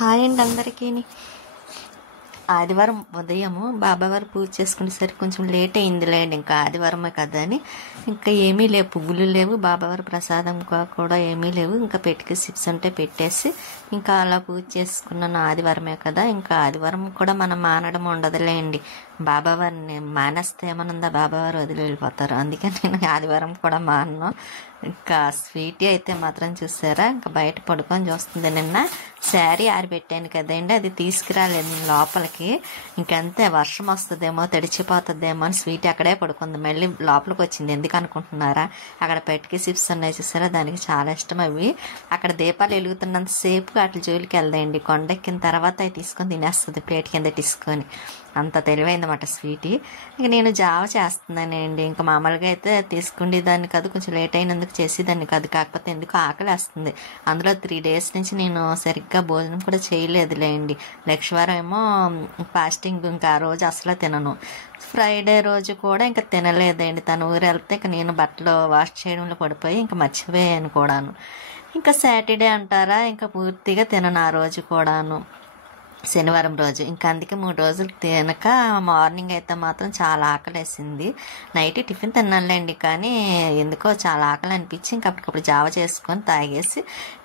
Hi అండి అందరికీ. ఆదివారం ఉదయము బాబావారు పూజ చేసుకునేసరికి కొంచెం లేట్ అయిందిలేండి. ఇంకా ఆదివారమే కదా అని ఇంకా ఏమీ లేవు, పువ్వులు లేవు, బాబావారి ప్రసాదం కూడా ఏమీ లేవు. ఇంకా పెట్టుకు సిప్స్ ఉంటే పెట్టేసి ఇంకా అలా పూజ చేసుకున్నాను. ఆదివారమే కదా, ఇంకా ఆదివారం కూడా మనం మానడం ఉండదులేండి. బాబావారిని మానేస్తే ఏమనుందా, బాబావారు వదిలి వెళ్ళిపోతారు. అందుకే నేను ఆదివారం కూడా మానను. ఇంకా స్వీటీ అయితే మాత్రం చూసారా, ఇంకా బయట పడుకొని చూస్తుంది. నిన్న శారీ ఆరిపెట్టాను కదండి, అది తీసుకురాలేదు లోపలికి. ఇంకంతే వర్షం వస్తుందేమో, తడిచిపోతుందేమో అని స్వీటీ అక్కడే పడుకుంది. మళ్ళీ లోపలికి వచ్చింది. ఎందుకు అనుకుంటున్నారా, అక్కడ పెట్టుకి సిప్స్ ఉన్నాయి చూసారా, దానికి చాలా ఇష్టం అవి. అక్కడ దీపాలు వెలుగుతున్నంత సేపు అట్ల జోలికి వెళ్దాయండి. కొండెక్కిన తర్వాత అవి తీసుకొని తినేస్తుంది ప్లేట్ కింద తీసుకొని. అంత తెలివైందన్నమాట స్వీటీ. ఇంక నేను జావ చేస్తున్నానండి. ఇంకా మామూలుగా అయితే తీసుకుండేదాన్ని కాదు, కొంచెం లేట్ అయినందుకు చేసేదాన్ని కాదు. కాకపోతే ఎందుకు ఆకలి వేస్తుంది. అందులో 3 days నుంచి నేను సరిగ్గా భోజనం కూడా చేయలేదులేండి. లక్షవారం ఏమో ఫాస్టింగ్, ఇంకా ఆ రోజు అసలు తినను. ఫ్రైడే రోజు కూడా ఇంకా తినలేదండి. తను ఊరు వెళ్తే ఇంకా నేను బట్టలు వాష్ చేయడంలో పడిపోయి ఇంకా మర్చిపోయాను కూడాను. ఇంకా సాటర్డే అంటారా, ఇంకా పూర్తిగా తినను ఆ రోజు కూడాను, శనివారం రోజు. ఇంకా అందుకే 3 రోజులు తినక మార్నింగ్ అయితే మాత్రం చాలా ఆకలి వేసింది. నైట్ టిఫిన్ తిన్నానులేండి, కానీ ఎందుకో చాలా ఆకలి అనిపించి ఇంకా అప్పటికప్పుడు జావ చేసుకొని తాగేసి,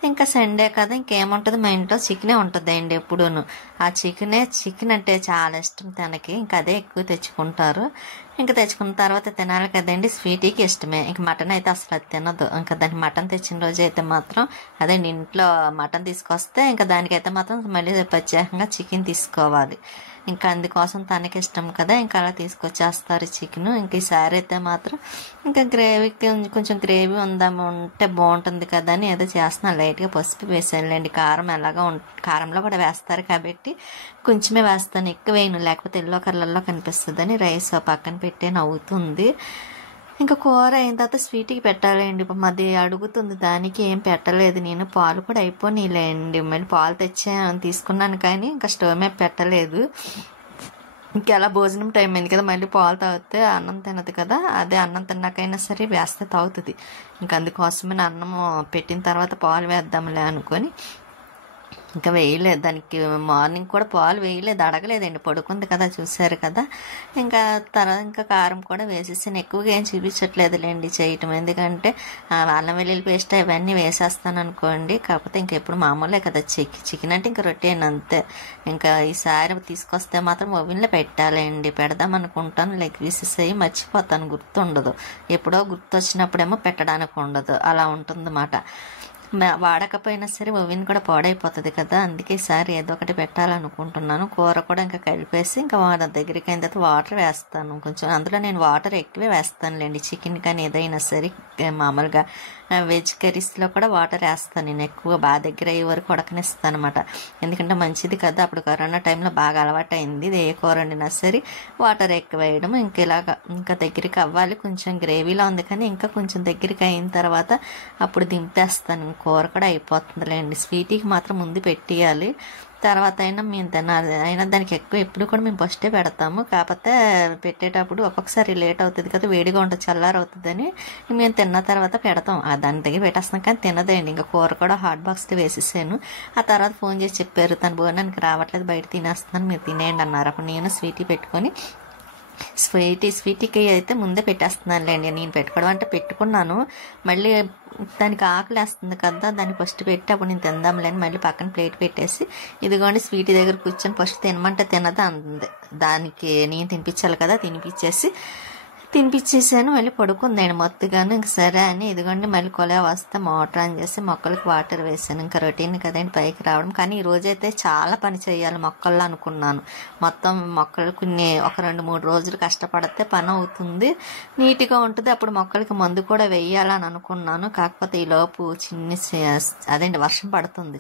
ఇంకా సండే కదా ఇంకేముంటుంది, మా ఇంట్లో చికెనే ఉంటుందండి ఎప్పుడూను. ఆ చికెన్ అంటే చాలా ఇష్టం తనకి, ఇంకా అదే ఎక్కువ తెచ్చుకుంటారు. ఇంకా తెచ్చుకున్న తర్వాత తినాలి కదండి. స్వీటీకి ఇష్టమే. ఇంక మటన్ అయితే అసలు అది తినదు. ఇంకా దానికి మటన్ తెచ్చిన రోజు అయితే మాత్రం అదే ఇంట్లో మటన్ తీసుకొస్తే ఇంకా దానికైతే మాత్రం మళ్ళీ ప్రత్యేకంగా చికెన్ తీసుకోవాలి. ఇంకా అందుకోసం తనకి ఇష్టం కదా, ఇంకా అలా తీసుకొచ్చేస్తారు చికెన్. ఇంక ఈసారి అయితే మాత్రం ఇంకా గ్రేవీకి కొంచెం గ్రేవీ ఉంటే బాగుంటుంది కదా అని ఏదో చేస్తున్నాను. లైట్గా పసుపు వేసానులేండి. కారం ఎలాగో కారంలో కూడా వేస్తారు కాబట్టి కొంచెమే వేస్తాను, ఎక్కువ వేయను, లేకపోతే ఎల్లో కలర్లో కనిపిస్తుందని రైస్ పక్కన పెట్టే నవ్వుతుంది. ఇంకా కూర అయిన తర్వాత స్వీట్కి పెట్టాలండి. మాది అడుగుతుంది, దానికి ఏం పెట్టలేదు నేను. పాలు కూడా అయిపోయినాయిలేండి. మళ్ళీ పాలు తీసుకున్నాను కానీ ఇంకా స్టవ్ మీద పెట్టలేదు. ఇంకెలా భోజనం టైం అయింది కదా, మళ్ళీ పాలు తాగితే అన్నం తినదు కదా, అదే అన్నం తిన్నాకైనా సరే వేస్తే తాగుతుంది. ఇంకా అందుకోసమే అన్నం పెట్టిన తర్వాత పాలు వేద్దాంలే అనుకొని ఇంకా వేయలేదు. దానికి మార్నింగ్ కూడా పాలు వేయలేదు, అడగలేదండి, పడుకుంది కదా, చూసారు కదా. ఇంకా తర్వాత ఇంకా కారం కూడా వేసేసాను. ఎక్కువగా ఏం చూపించట్లేదులేండి చేయటం, ఎందుకంటే అల్లం వెల్లుల్లి పేస్ట్ ఇవన్నీ వేసేస్తాను అనుకోండి. కాకపోతే ఇంకెప్పుడు మామూలే కదా, చికెన్ అంటే ఇంకా రొట్టెన్ అంతే. ఇంకా ఈసారి తీసుకొస్తే మాత్రం ఓవెన్లో పెట్టాలండి. పెడదాం అనుకుంటాను, లెగ్ పీసెస్ అయ్యి మర్చిపోతాను, గుర్తుండదు. ఎప్పుడో గుర్తొచ్చినప్పుడేమో పెట్టడానికి ఉండదు, అలా ఉంటుందన్నమాట. వాడకపోయినా సరే ఓవెన్ కూడా పాడైపోతుంది కదా, అందుకే ఈసారి ఏదో ఒకటి పెట్టాలనుకుంటున్నాను. కూర కూడా ఇంకా కలిపేసి ఇంకా దగ్గరికి అయిన తర్వాత వాటర్ వేస్తాను కొంచెం. అందులో నేను వాటర్ ఎక్కువే వేస్తానులేండి, చికెన్ కానీ ఏదైనా సరే. మామూలుగా వెజ్ కర్రీస్లో కూడా వాటర్ వేస్తాను నేను ఎక్కువ, బాగా దగ్గర అయ్యే వరకు ఉడకనిస్తాను అనమాట. ఎందుకంటే మంచిది కదా, అప్పుడు కరోనా టైంలో బాగా అలవాటు అయింది. ఏ కూర వండినా సరే వాటర్ ఎక్కువ వేయడం. ఇంకా దగ్గరికి అవ్వాలి, కొంచెం గ్రేవీలో ఉంది కానీ ఇంకా కొంచెం దగ్గరికి అయిన తర్వాత అప్పుడు దింపేస్తాను. కూర కూడా అయిపోతుందిలేండి. స్వీటీకి మాత్రం ముందు పెట్టేయాలి, తర్వాత అయినా మేము తినాలి. అయినా దానికి ఎక్కువ ఎప్పుడు కూడా మేము ఫస్టే పెడతాము. కాకపోతే పెట్టేటప్పుడు ఒక్కొక్కసారి లేట్ అవుతుంది కదా, వేడిగా ఉంటుంది, చల్లారవుతుందని మేము తిన్న తర్వాత పెడతాం. దాని దగ్గర పెట్టేస్తాం కానీ తినదండి. ఇంకా కూర కూడా హాట్ బాక్స్లో వేసేసాను. ఆ తర్వాత ఫోన్ చేసి చెప్పారు, తను భోజనానికి రావట్లేదు, బయట తినేస్తున్నాను, మీరు తినేయండి అన్నారు. అప్పుడు నేను స్వీటీ పెట్టుకొని స్వీటీకి అయితే ముందే పెట్టేస్తున్నానులేండి. నేను పెట్టుకోవడం అంటే పెట్టుకున్నాను, మళ్ళీ దానికి ఆకలి వేస్తుంది కదా, దాన్ని ఫస్ట్ పెట్టి అప్పుడు నేను తిందాంలేని మళ్ళీ పక్కన ప్లేట్ పెట్టేసి, ఇదిగోండి స్వీటీ దగ్గర కూర్చొని ఫస్ట్ తినమంటే తినదు అంది. దానికి నేను తినిపించాలి కదా, తినిపించేసాను. మళ్ళీ పడుకుందండి మొత్తగాను. ఇంక సరే అని ఇదిగోండి మళ్ళీ కొలా వస్తే మోటార్ ఆన్ చేసి మొక్కలకి వాటర్ వేసాను. ఇంకా రొటీన్ కదండి పైకి రావడం. కానీ ఈ రోజైతే చాలా పని చేయాలి మొక్కల్లో అనుకున్నాను. మొత్తం మొక్కలు ఒక 2-3 రోజులు కష్టపడితే పని అవుతుంది, నీట్గా ఉంటుంది. అప్పుడు మొక్కలకి మందు కూడా వేయాలని అనుకున్నాను. కాకపోతే ఈలోపు అదేంటి వర్షం పడుతుంది,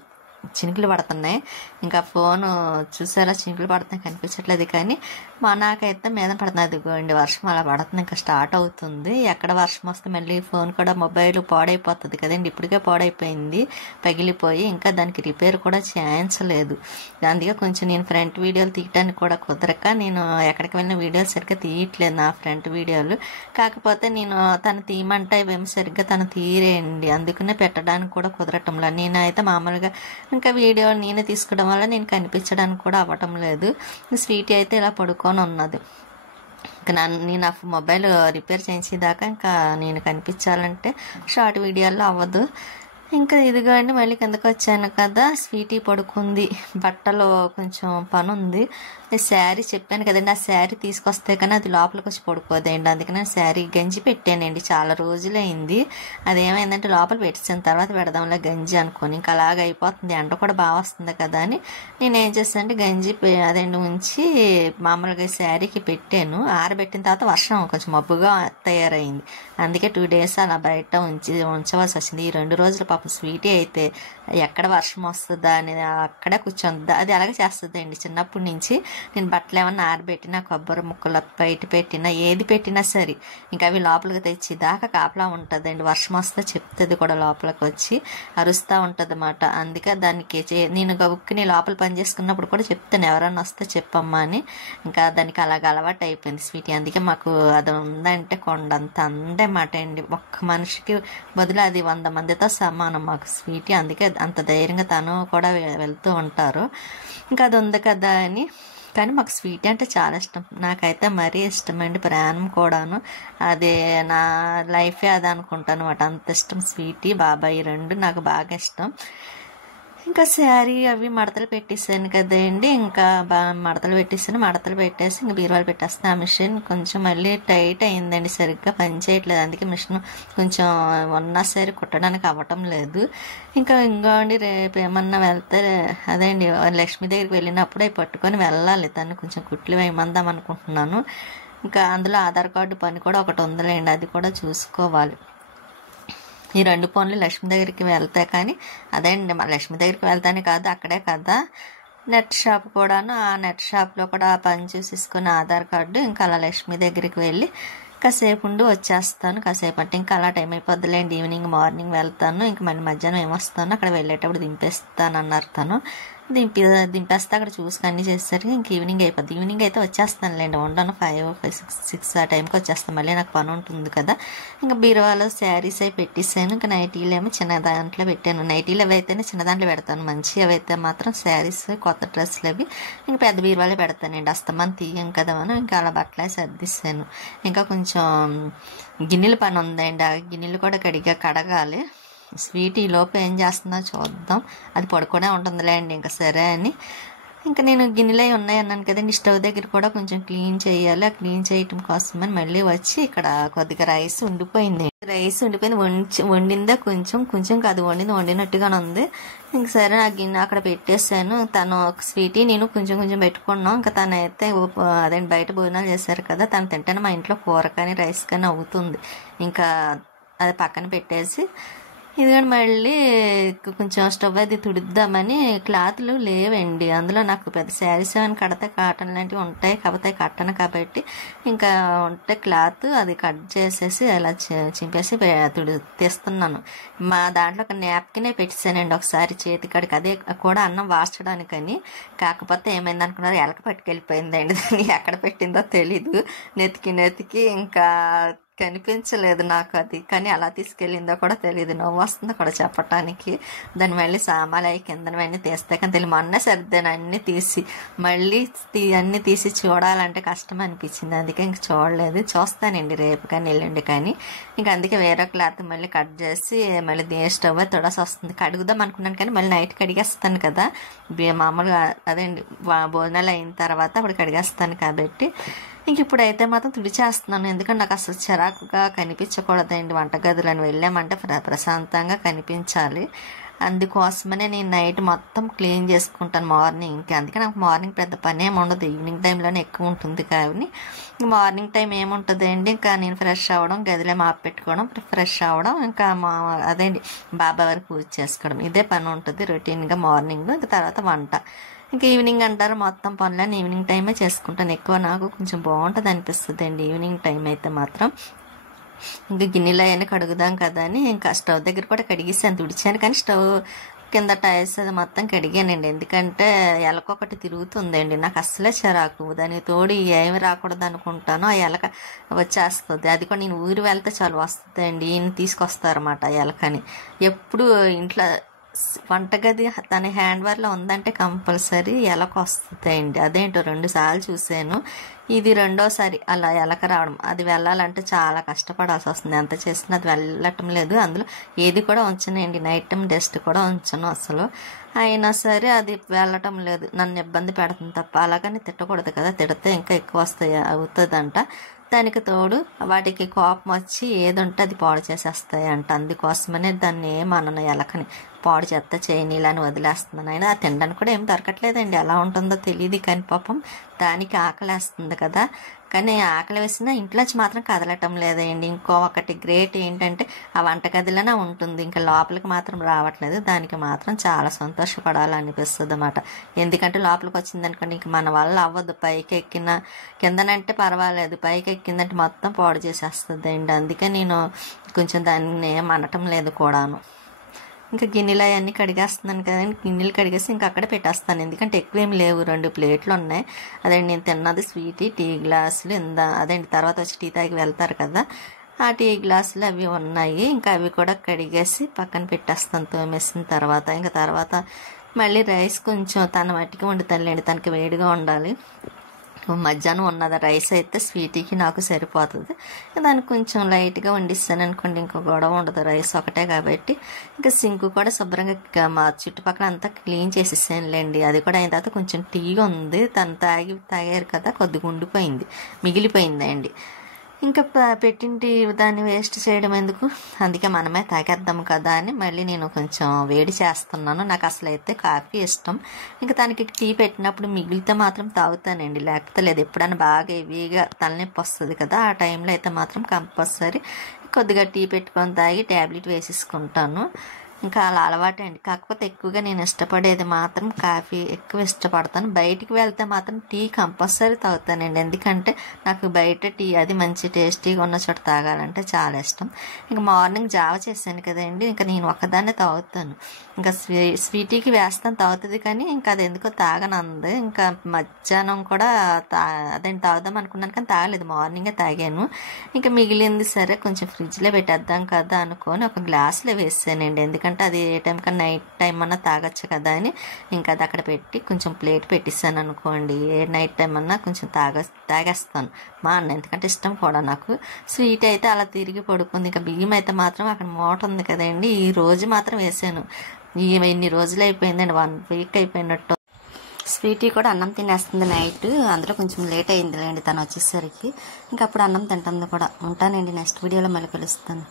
చినుకులు పడుతున్నాయి. ఇంకా ఫోను చూసేలా చినుకులు పడుతున్నాయి కనిపించట్లేదు, కానీ నాకైతే మీద పడుతుంది. అదిగోండి వర్షం అలా పడుతుంది, ఇంకా స్టార్ట్ అవుతుంది. ఎక్కడ వర్షం వస్తే మళ్ళీ ఫోన్ కూడా మొబైల్ పాడైపోతుంది కదండి. ఇప్పటికే పాడైపోయింది, పగిలిపోయి. ఇంకా దానికి రిపేర్ కూడా చేయించలేదు. అందుకే కొంచెం నేను ఫ్రంట్ వీడియోలు తీయటానికి కూడా కుదరక నేను ఎక్కడికి వెళ్ళిన వీడియోలు సరిగ్గా తీయట్లేదు, నా ఫ్రంట్ వీడియోలు. కాకపోతే నేను తను తీయమంటే ఇవేమో సరిగ్గా తను తీరేయండి, అందుకనే పెట్టడానికి కూడా కుదరటంలా. నేనైతే మామూలుగా ఇంకా వీడియో నేనే తీసుకోవడం వల్ల నేను కనిపించడానికి కూడా అవ్వటం లేదు. స్వీటీ అయితే ఇలా పడుకొని ఉన్నది. ఇంకా నేను ఆ మొబైల్ రిపేర్ చేయించేదాకా ఇంకా నేను కనిపించాలంటే షార్ట్ వీడియోల్లో అవ్వదు. ఇంకా ఇదిగోండి మళ్ళీ కిందకు వచ్చాను కదా, స్వీటీ పడుకుంది. బట్టలో కొంచెం పని ఉంది. శారీ చెప్పాను కదండి, ఆ శారీ తీసుకొస్తే కానీ అది లోపలికి వచ్చి పడుకోదండి. అందుకని శారీ గంజి పెట్టానండి, చాలా రోజులైంది. అదేమైందంటే లోపల పెట్టేసిన తర్వాత పెడదాంలే గంజి అనుకోని ఇంకా అలాగ అయిపోతుంది. ఎండ కూడా బాగా వస్తుంది కదా అని నేను ఏం చేస్తానంటే గంజి అదండి ఉంచి మామూలుగా శారీకి పెట్టాను. ఆరబెట్టిన తర్వాత వర్షం కొంచెం మబ్బుగా తయారైంది. అందుకే 2 days అలా బయట ఉంచవలసి వచ్చింది. ఈ 2 రోజులు పాపం స్వీటీ అయితే ఎక్కడ వర్షం వస్తుందా అని అక్కడే కూర్చొని అది అలాగే చేస్తుంది అండి. చిన్నప్పటి నుంచి నేను బట్టలు ఏమన్నా ఆరబెట్టినా, కొబ్బరి ముక్కలు బయట పెట్టినా, ఏది పెట్టినా సరే ఇంకా అవి లోపలికి తెచ్చి దాకా కాపలా ఉంటుందండి. వర్షం వస్తే చెప్తుంది కూడా, లోపలికి వచ్చి అరుస్తూ ఉంటుంది అన్నమాట. అందుకే దానికి నేను గబుక్కుని లోపల పని చేసుకున్నప్పుడు కూడా చెప్తాను, ఎవరన్నా వస్తే చెప్పమ్మా అని. ఇంకా దానికి అలాగ అలవాటు అయిపోయింది స్వీటీ. అందుకే మాకు అది ఉందంటే కొండంత అందమాట అండి. ఒక్క మనిషికి బదులు అది 100 మందితో సమానం మాకు స్వీటీ. అందుకే అంత ధైర్యంగా తను కూడా వెళ్తూ ఉంటారు. ఇంకా అది ఉంది కదా అని. కానీ మాకు స్వీటీ అంటే చాలా ఇష్టం. నాకైతే మరీ ఇష్టం అండి, ప్రాణం కూడాను. అదే నా లైఫే అది అనుకుంటాను అనమాట. అంత ఇష్టం స్వీటీ, బాబాయ్ 2 నాకు బాగా ఇష్టం. ఇంకా శారీ అవి మడతలు పెట్టేసాను కదండి. ఇంకా మడతలు పెట్టేసి ఇంకా బీరువాలు పెట్టేస్తాను. ఆ మిషన్ కొంచెం మళ్ళీ టైట్ అయిందండి, సరిగ్గా పని చేయట్లేదు. అందుకే మిషన్ కొంచెం ఉన్నా సరే కుట్టడానికి అవ్వటం లేదు. ఇంకా ఇంకోండి రేపు ఏమన్నా వెళ్తే అదే అండి లక్ష్మి దగ్గరికి వెళ్ళినప్పుడు అవి పట్టుకొని వెళ్ళాలి. తను కొంచెం కుట్లు వేయమందాం అనుకుంటున్నాను. ఇంకా అందులో ఆధార్ కార్డు పని కూడా ఒకటి ఉందిలేండి, అది కూడా చూసుకోవాలి. ఈ 2 పనులు లక్ష్మి దగ్గరికి వెళ్తే కానీ అదే అండి, లక్ష్మి దగ్గరికి వెళ్తానే కాదు, అక్కడే కదా నెట్ షాప్ కూడాను. ఆ నెట్ షాప్లో కూడా పని చూసేసుకుని ఆధార్ కార్డు ఇంకా అలా లక్ష్మి దగ్గరికి వెళ్ళి కాసేపు ఉండి వచ్చేస్తాను. కాసేపు అంటే ఇంకా అలా టైం అయిపోద్దులేండి. మార్నింగ్ వెళ్తాను. ఇంకా మళ్ళీ మధ్యాహ్నం ఏమొస్తాను, అక్కడ వెళ్ళేటప్పుడు దింపేస్తాను అన్నారు తను. దింపేస్తే అక్కడ చూసుకుని అన్నీ చేసేసరికి ఇంక ఈవినింగ్ అయిపోద్ది. ఈవినింగ్ అయితే వచ్చేస్తానులేండి, ఉండను. 5, 6 ఆ టైంకి వచ్చేస్తాను. మళ్ళీ నాకు పని ఉంటుంది కదా. ఇంకా బీరువాలో శారీస్ అవి పెట్టేసాను. ఇంకా నైటీలు ఏమో చిన్న దాంట్లో పెట్టాను. నైటీలు అవి అయితేనే చిన్న దాంట్లో పెడతాను, మంచి అవి అయితే మాత్రం శారీస్ కొత్త డ్రెస్సులు అవి ఇంకా పెద్ద బీరువాలో పెడతానండి. అస్తమాన్ తీయం కదా మనం. ఇంకా అలా బట్టలే సర్దిస్తాను. ఇంకా కొంచెం గిన్నెల పని ఉందండి, ఆ గిన్నెలు కూడా కడగాలి. స్వీటీ లోపు ఏం చేస్తుందో చూద్దాం. అది పడుకునే ఉంటుందిలే అండి. ఇంకా సరే అని ఇంకా నేను గిన్నెలు అవి ఉన్నాయి అన్నాను కదండి. స్టవ్ దగ్గర కూడా కొంచెం క్లీన్ చేయాలి. ఆ క్లీన్ చేయటం కోసమని మళ్ళీ వచ్చి ఇక్కడ కొద్దిగా రైస్ ఉండిపోయింది. వండిందా కొంచెం కాదు, వండినట్టుగానే ఉంది. ఇంక సరే ఆ గిన్నె అక్కడ పెట్టేశాను. తను స్వీటీ నేను కొంచెం పెట్టుకున్నాం. ఇంకా తనైతే అదే బయట భోజనాలు చేశారు కదా, తను తింటాను మా ఇంట్లో కూర కానీ రైస్ కానీ అవుతుంది. ఇంకా అది పక్కన పెట్టేసి ఇదిగోండి మళ్ళీ కొంచెం స్టవ్ అది తుడుద్దామని క్లాత్లు లేవండి. అందులో నాకు పెద్ద శారీస్ అని కడితే కాటన్ లాంటివి ఉంటాయి, కాకపోతే కట్టను కాబట్టి ఇంకా ఉంటే క్లాత్ అది కట్ చేసేసి అలా చింపేసి తీస్తున్నాను. మా దాంట్లో ఒక నాప్కినే పెట్టేసానండి ఒకసారి చేతికాడికి, అదే కూడా అన్నం వార్చడానికని. కాకపోతే ఏమైంది అనుకున్నారు, ఎలక పట్టుకెళ్ళిపోయిందండి. దాన్ని ఎక్కడ పెట్టిందో తెలీదు. నెతికి ఇంకా కనిపించలేదు నాకు అది. కానీ అలా తీసుకెళ్ళిందో కూడా తెలియదు. నవ్వు వస్తుందో కూడా చెప్పటానికి. దాన్ని మళ్ళీ సామాన్లు అవి కిందనవన్నీ తీస్తే కానీ తెలియదు. మొన్న సర్దాను అన్నీ తీసి, మళ్ళీ అన్నీ తీసి చూడాలంటే కష్టం అనిపించింది. అందుకే ఇంక చూడలేదు. చూస్తానండి రేపు కానీ ఎల్లుండి కానీ. ఇంక అందుకే వేరే క్లాత్ మళ్ళీ కట్ చేసి మళ్ళీ స్టవ్ తుడాల్సి వస్తుంది. కడుగుదాం అనుకున్నాను కానీ మళ్ళీ నైట్ కడిగేస్తాను కదా, మామూలుగా అదేండి భోజనాలు అయిన తర్వాత అప్పుడు కడిగేస్తాను కాబట్టి ఇంక ఇప్పుడైతే మాత్రం తుడిచేస్తున్నాను. ఎందుకంటే నాకు అసలు చిరాకుగా కనిపించకూడదండి. వంటగదులను వెళ్ళామంటే ప్రశాంతంగా కనిపించాలి. అందుకోసమనే నేను నైట్ మొత్తం క్లీన్ చేసుకుంటాను మార్నింగ్కి. అందుకే నాకు మార్నింగ్ పెద్ద పని ఏమి ఉండదు, ఈవినింగ్ టైంలోనే ఎక్కువ ఉంటుంది. కానీ మార్నింగ్ టైం ఏముంటుంది అండి, ఇంకా నేను ఫ్రెష్ అవ్వడం, గదిలో మాప్ పెట్టుకోవడం, ఫ్రెష్ అవ్వడం, ఇంకా అదేంటి బాబా వారికి పూజ చేసుకోవడం, ఇదే పని ఉంటుంది రొటీన్గా మార్నింగ్. ఇంకా తర్వాత వంట. ఇంకా ఈవినింగ్ అంటారు మొత్తం పనులని ఈవినింగ్ టైమే చేసుకుంటాను ఎక్కువ. నాకు కొంచెం బాగుంటుంది అనిపిస్తుంది అండి ఈవినింగ్ టైం అయితే మాత్రం. ఇంకా గిన్నెలు అవన్నీ కడుగుదాం కదా అని ఇంకా స్టవ్ దగ్గర కూడా కడిగేసాను, తుడిచాను. కానీ స్టవ్ కింద టైర్స్ అది మొత్తం కడిగానండి. ఎందుకంటే ఎలకొకటి తిరుగుతుందండి, నాకు అస్సలే చిరాకు. దానికి తోడు ఏమి రాకూడదు అనుకుంటాను, ఆ ఎలక వచ్చేస్తుంది. అది కూడా నేను ఊరు వెళ్తే చాలు వస్తుంది అండి. ఈయన తీసుకొస్తారన్నమాట ఎలకని. ఎప్పుడు ఇంట్లో వంటగది తన హ్యాండ్వర్లో ఉందంటే కంపల్సరీ ఎలక వస్తుందండి. అదేంటో 2 సార్లు చూశాను. ఇది రెండోసారి అలా ఎలక రావడం. అది వెళ్ళాలంటే చాలా కష్టపడాల్సి వస్తుంది. ఎంత చేసినా అది వెళ్ళటం లేదు. అందులో ఏది కూడా ఉంచనండి, నైట్ టైం డస్ట్ కూడా ఉంచను అసలు. అయినా సరే అది వెళ్ళటం లేదు, నన్ను ఇబ్బంది పెడుతుంది తప్ప. అలాగని తిట్టకూడదు కదా, తిడితే ఇంకా ఎక్కువ వస్తాయి అవుతుందంట. దానికి తోడు వాటికి కోపం వచ్చి ఏదుంటే అది పాడు చేసేస్తాయి అంట. అందుకోసమనే దాన్ని ఏమనను, ఎలకని పాడు చేస్తా చేయనీలని వదిలేస్తున్నాను. అయినా అది తినడానికి కూడా ఏం దొరకట్లేదండి, ఎలా ఉంటుందో తెలియదు. కానీ పాపం దానికి ఆకలేస్తుంది కదా, కానీ ఆకలి వేసినా ఇంట్లోంచి మాత్రం కదలటం లేదండి. ఒకటి గ్రేట్ ఏంటంటే ఆ వంటగదిలోనే ఉంటుంది, ఇంకా లోపలికి మాత్రం రావట్లేదు. దానికి మాత్రం చాలా సంతోషపడాలనిపిస్తుంది అన్నమాట. ఎందుకంటే లోపలికి వచ్చింది అనుకోండి ఇంక మన వల్ల అవ్వదు. పైకి ఎక్కిన కిందనంటే పర్వాలేదు, పైకి ఎక్కిందంటే మొత్తం పాడు చేసేస్తుంది అండి. అందుకే నేను కొంచెం దాన్ని ఏమనటం లేదు కూడాను. ఇంకా గిన్నెలు అవన్నీ కడిగేస్తున్నాను కదండి, గిన్నెలు కడిగేసి ఇంకా అక్కడ పెట్టేస్తాను. ఎందుకంటే ఎక్కువ ఏమి లేవు, 2 ప్లేట్లు ఉన్నాయి. అదండి నేను తిన్నది స్వీటీ, టీ గ్లాసులు అదండి తర్వాత వచ్చి టీ తాగి వెళ్తారు కదా, ఆ టీ గ్లాసులు అవి ఉన్నాయి. ఇంకా అవి కూడా కడిగేసి పక్కన పెట్టేస్తాను తోమేసిన తర్వాత. ఇంకా తర్వాత మళ్ళీ రైస్ కొంచెం తన మట్టికి వండుతానులేండి, తనకి వేడిగా ఉండాలి. మధ్యాహ్నం ఉన్నది రైస్ అయితే స్వీటీకి నాకు సరిపోతుంది. దానికి కొంచెం లైట్గా వండిస్తాను అనుకోండి, ఇంకో గొడవ ఉండదు, రైస్ ఒకటే కాబట్టి. ఇంకా సింక్ కూడా శుభ్రంగా మా చుట్టుపక్కల అంతా క్లీన్ చేసేసానులేండి. అది కూడా అయిన తర్వాత కొంచెం టీ ఉంది, తను తాగారు కదా, కొద్దిగా ఉండిపోయింది, మిగిలిపోయిందండి. ఇంకా పెట్టింటి దాన్ని వేస్ట్ చేయడం ఎందుకు, అందుకే మనమే తాగేద్దాం కదా అని మళ్ళీ నేను కొంచెం వేడి చేస్తున్నాను. నాకు అసలు అయితే కాఫీ ఇష్టం. ఇంకా తనకి టీ పెట్టినప్పుడు మిగిలితే మాత్రం తాగుతానండి, లేకపోతే లేదు. ఎప్పుడైనా బాగా హెవీగా తలనొప్పి వస్తుంది కదా, ఆ టైంలో అయితే మాత్రం కంపల్సరీ కొద్దిగా టీ పెట్టుకొని తాగి ట్యాబ్లెట్ వేసేసుకుంటాను. ఇంకా అలా అలవాటే అండి. కాకపోతే ఎక్కువగా నేను ఇష్టపడేది మాత్రం కాఫీ ఎక్కువ ఇష్టపడతాను. బయటికి వెళ్తే మాత్రం టీ కంపల్సరీ తాగుతానండి, ఎందుకంటే నాకు బయట టీ అది మంచి టేస్టీగా ఉన్న చోట తాగాలంటే చాలా ఇష్టం. ఇంకా మార్నింగ్ జావ చేశాను కదండి, ఇంకా నేను ఒక్కదాన్నే తాగుతాను. ఇంకా స్వీటీకి వేస్తాను, తాగుతుంది, కానీ ఇంకా అది ఎందుకో తాగనంది. ఇంకా మధ్యాహ్నం కూడా అదేంటి తాగుదాం అనుకున్నాను, కానీ తాగలేదు, మార్నింగే తాగాను. ఇంకా మిగిలింది సరే కొంచెం ఫ్రిడ్జ్లో పెట్టేద్దాం కదా అనుకొని ఒక గ్లాసులో వేసానండి. ఎందుకంటే అది ఏ టైం కన్నా నైట్ టైం అన్నా తాగొచ్చు కదా అని ఇంకా అది అక్కడ పెట్టి కొంచెం ప్లేట్ పెట్టిస్తాను అనుకోండి. ఏ నైట్ టైం అన్నా కొంచెం తాగేస్తాను మా అన్న, ఎందుకంటే ఇష్టం కూడా నాకు. స్వీట్ అయితే అలా తిరిగి పడుకుంది. ఇంకా బియ్యం అయితే మాత్రం అక్కడ మూట ఉంది కదండి, ఈ రోజు మాత్రం వేసాను. ఇన్ని రోజులు అయిపోయిందండి, 1 వీక్ అయిపోయినట్టు. స్వీటీ కూడా అన్నం తినేస్తుంది నైట్, అందులో కొంచెం లేట్ అయిందిలేండి తను వచ్చేసరికి. ఇంకా అప్పుడు అన్నం తింటుంది కూడా. ఉంటానండి, నెక్స్ట్ వీడియోలో మళ్ళీ కలుస్తాను.